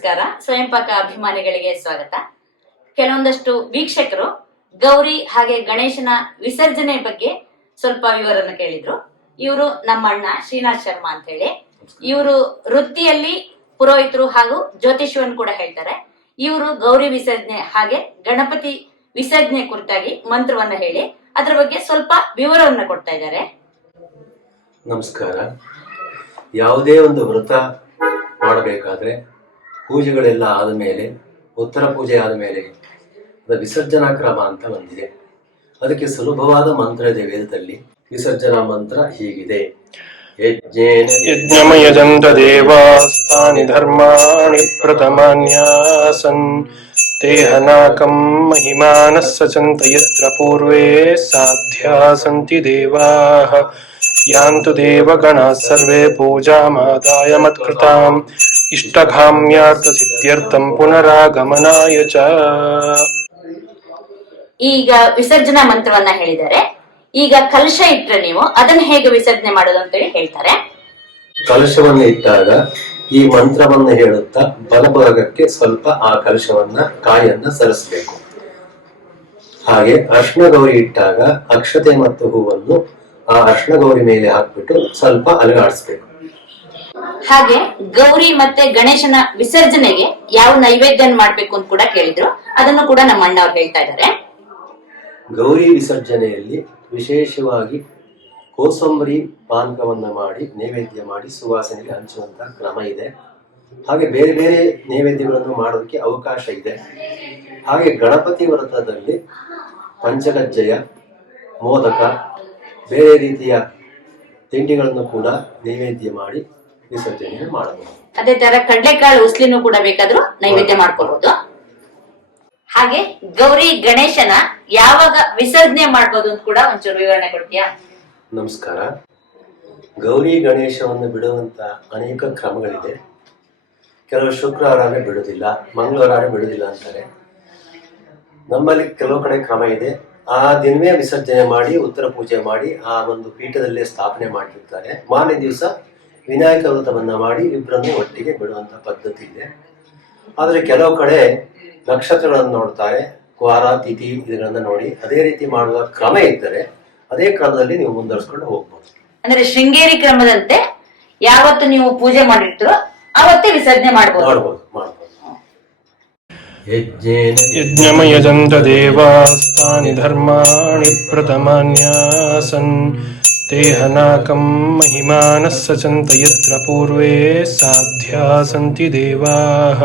ನಮಸ್ಕಾರ. ಸ್ವಯಂ ಪಾಕ ಅಭಿಮಾನಿಗಳಿಗೆ ಸ್ವಾಗತ. ಕೆಲವೊಂದಷ್ಟು ವೀಕ್ಷಕರು ಗೌರಿ ಹಾಗೆ ಗಣೇಶನ ವಿಸರ್ಜನೆ ಬಗ್ಗೆ ಸ್ವಲ್ಪ ವಿವರನ್ನು ಕೇಳಿದ್ರು. ಇವರು ನಮ್ಮ ಅಣ್ಣ ಶ್ರೀನಾಥ್ ಶರ್ಮಾ ಅಂತ ಹೇಳಿ ಇವರು ವೃತ್ತಿಯಲ್ಲಿ ಪುರೋಹಿತರು ಹಾಗೂ ಜ್ಯೋತಿಷ್ಯವನ್ನು ಕೂಡ ಹೇಳ್ತಾರೆ. ಇವರು ಗೌರಿ ವಿಸರ್ಜನೆ ಹಾಗೆ ಗಣಪತಿ ವಿಸರ್ಜನೆ ಕುರಿತಾಗಿ ಮಂತ್ರವನ್ನ ಹೇಳಿ ಅದರ ಬಗ್ಗೆ ಸ್ವಲ್ಪ ವಿವರವನ್ನ ಕೊಡ್ತಾ ಇದ್ದಾರೆ. ನಮಸ್ಕಾರ. ಯಾವುದೇ ಒಂದು ವ್ರತ ಮಾಡಬೇಕಾದ್ರೆ ಪೂಜೆಗಳೆಲ್ಲ ಆದ ಮೇಲೆ, ಉತ್ತರ ಪೂಜೆ ಆದಮೇಲೆ ಅದರ ವಿಸರ್ಜನಾ ಕ್ರಮ ಅಂತ ಬಂದಿದೆ ಅದಕ್ಕೆ ಸುಲಭವಾದ ಮಂತ್ರ ಇದೆ ವೇದದಲ್ಲಿ. ವಿಸರ್ಜನಾ ಮಂತ್ರ ಹೀಗಿದೆ. ಯಜ್ಞಮಯಜಂತ ದೇವಾಸ್ತಾನಿ ಧರ್ಮಾಣಿ ಪ್ರಥಮಾನ್ಯಾಸನ್ ದೇಹನಾಕಂ ಮಹಿಮಾನಸ್ಸಂತ ಯತ್ರ ಪೂರ್ವೇ ಸಾಧ್ಯಾ ಸಂತಿ ದೇವಾಃ ಯಾಂತು ದೇವಗಣಾ ಸರ್ವೇ ಪೂಜಾಮಾದಾಯ ಮತ್ಕೃತಾಂ. ಇಷ್ಟಕಾಮ್ಯಾರ್ಥಸಿದ್ಧರ್ಥಂ ಪುನರಾಗಮನಾಯ ಚ. ಈಗ ವಿಸರ್ಜನಾ ಮಂತ್ರವನ್ನ ಹೇಳಿದರೆ ಈಗ ಕಲಶ ಇಟ್ರೆ ನೀವು ಅದನ್ನ ಹೇಗೆ ವಿಸರ್ಜನೆ ಮಾಡೋದು ಅಂತೇಳಿ ಹೇಳ್ತಾರೆ. ಕಲಶವನ್ನ ಇಟ್ಟಾಗ ಈ ಮಂತ್ರವನ್ನ ಹೇಳುತ್ತಾ ಬಲಭಾಗಕ್ಕೆ ಸ್ವಲ್ಪ ಆ ಕಲಶವನ್ನ ಕಾಯನ್ನ ಸರಿಸಬೇಕು. ಹಾಗೆ ಅರ್ಶನ ಗೌರಿ ಇಟ್ಟಾಗ ಅಕ್ಷತೆ ಮತ್ತು ಹೂವನ್ನು ಆ ಅರ್ಶನ ಗೌರಿ ಮೇಲೆ ಹಾಕ್ಬಿಟ್ಟು ಸ್ವಲ್ಪ ಅಲಗಾಡಿಸ್ಬೇಕು. ಹಾಗೆ ಗೌರಿ ಮತ್ತೆ ಗಣೇಶನ ವಿಸರ್ಜನೆಗೆ ಯಾವ ನೈವೇದ್ಯ ಮಾಡ್ಬೇಕು ಅಂತ ಕೂಡ ಕೇಳಿದ್ರು. ಅದನ್ನು ಕೂಡ ನಮ್ಮ ಅಣ್ಣ ಅವ್ರು ಹೇಳ್ತಾ ಇದ್ದಾರೆ. ಗೌರಿ ವಿಸರ್ಜನೆಯಲ್ಲಿ ವಿಶೇಷವಾಗಿ ಕೋಸಂಬರಿ ಪಾನಕವನ್ನ ಮಾಡಿ, ನೈವೇದ್ಯ ಮಾಡಿ, ಸುವಾಸನೆಗೆ ಹಂಚುವಂತ ಕ್ರಮ ಇದೆ. ಹಾಗೆ ಬೇರೆ ಬೇರೆ ನೈವೇದ್ಯಗಳನ್ನು ಮಾಡೋದಕ್ಕೆ ಅವಕಾಶ ಇದೆ. ಹಾಗೆ ಗಣಪತಿ ವ್ರತದಲ್ಲಿ ಪಂಚಕಜ್ಜಯ ಮೋದಕ, ಬೇರೆ ರೀತಿಯ ತಿಂಡಿಗಳನ್ನು ಕೂಡ ನೈವೇದ್ಯ ಮಾಡಿ ಮಾಡಬಹುದು ಅದೇ ತರ ಕಡ್ಲೆಕಾಳು ಉಸ್ಲಿನೂ ಕೂಡ ಬೇಕಾದ್ರೂ ನೈವೇದ್ಯ ಮಾಡ್ಕೋಬಹುದು ಹಾಗೆ ಗೌರಿ ಗಣೇಶನ ಯಾವಾಗ ವಿಸರ್ಜನೆ ಮಾಡಬಹುದು ಅಂತ ಕೂಡ ಒಂಚೂರು ವಿವರಣೆ ಕೊಡ್ತೀಯಾ? ನಮಸ್ಕಾರ. ಗೌರಿ ಗಣೇಶವನ್ನು ಬಿಡುವಂತ ಅನೇಕ ಕ್ರಮಗಳಿದೆ. ಕೆಲವು ಶುಕ್ರವಾರ ಬಿಡುವುದಿಲ್ಲ ಮಂಗಳವಾರ ಬಿಡುವುದಿಲ್ಲ ಅಂತಾರೆ. ನಮ್ಮಲ್ಲಿ ಕೆಲವು ಕಡೆ ಕ್ರಮ ಇದೆ. ಆ ದಿನವೇ ವಿಸರ್ಜನೆ ಮಾಡಿ ಉತ್ತರ ಪೂಜೆ ಮಾಡಿ ಆ ಒಂದು ಪೀಠದಲ್ಲೇ ಸ್ಥಾಪನೆ ಮಾಡಿರ್ತಾರೆ ಮಾರನೇ ದಿವಸ ವಿನಾಯಕ ವ್ರತವನ್ನು ಮಾಡಿ ಇಬ್ಬರನ್ನು ಒಟ್ಟಿಗೆ ಬಿಡುವಂಥ ಪದ್ಧತಿ ಇದೆ. ಆದರೆ ಕೆಲವು ಕಡೆ ನಕ್ಷತ್ರಗಳನ್ನು ನೋಡ್ತಾರೆ ಕ್ವಾರ ತಿಥಿ ಇದನ್ನ ನೋಡಿ ಅದೇ ರೀತಿ ಮಾಡುವ ಕ್ರಮ ಇದ್ದರೆ ಅದೇ ಕ್ರಮದಲ್ಲಿ ನೀವು ಮುಂದುವರಿಸ್ಕೊಂಡು ಹೋಗ್ಬೋದು. ಅಂದರೆ ಶೃಂಗೇರಿ ಕ್ರಮದಂತೆ ಯಾವತ್ತು ನೀವು ಪೂಜೆ ಮಾಡಿರ್ತೀರೋ ಅವತ್ತೇ ವಿಸರ್ಜನೆ ಮಾಡಬಹುದು ಮಾಡ್ಬೋದು ಮಾಡ್ಬೋದು. ಯಜ್ಞಮಯಜಂತ ದೇವಾಸ್ತಾನಿ ಧರ್ಮಾಣಿ ಪ್ರತಮಾನ್ಯಾಸನ್ प्रथमान्यासन् ते हनाकं महिमानः सचन्त यत्र पूर्वे साध्या सन्ति देवाः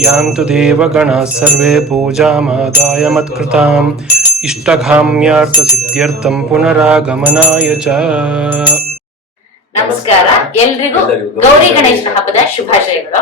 यान्तु देवगणाः सर्वे पूजामादाय मत्कृताम् इष्टकाम्यार्थसिद्ध्यर्थं पुनरागमनाय च ನಮಸ್ಕಾರ ಎಲ್ರಿಗೂ ಎಲ್ಲರಿಗೂ ಗೌರಿ ಗಣೇಶನ ಹಬ್ಬದ ಶುಭಾಶಯಗಳು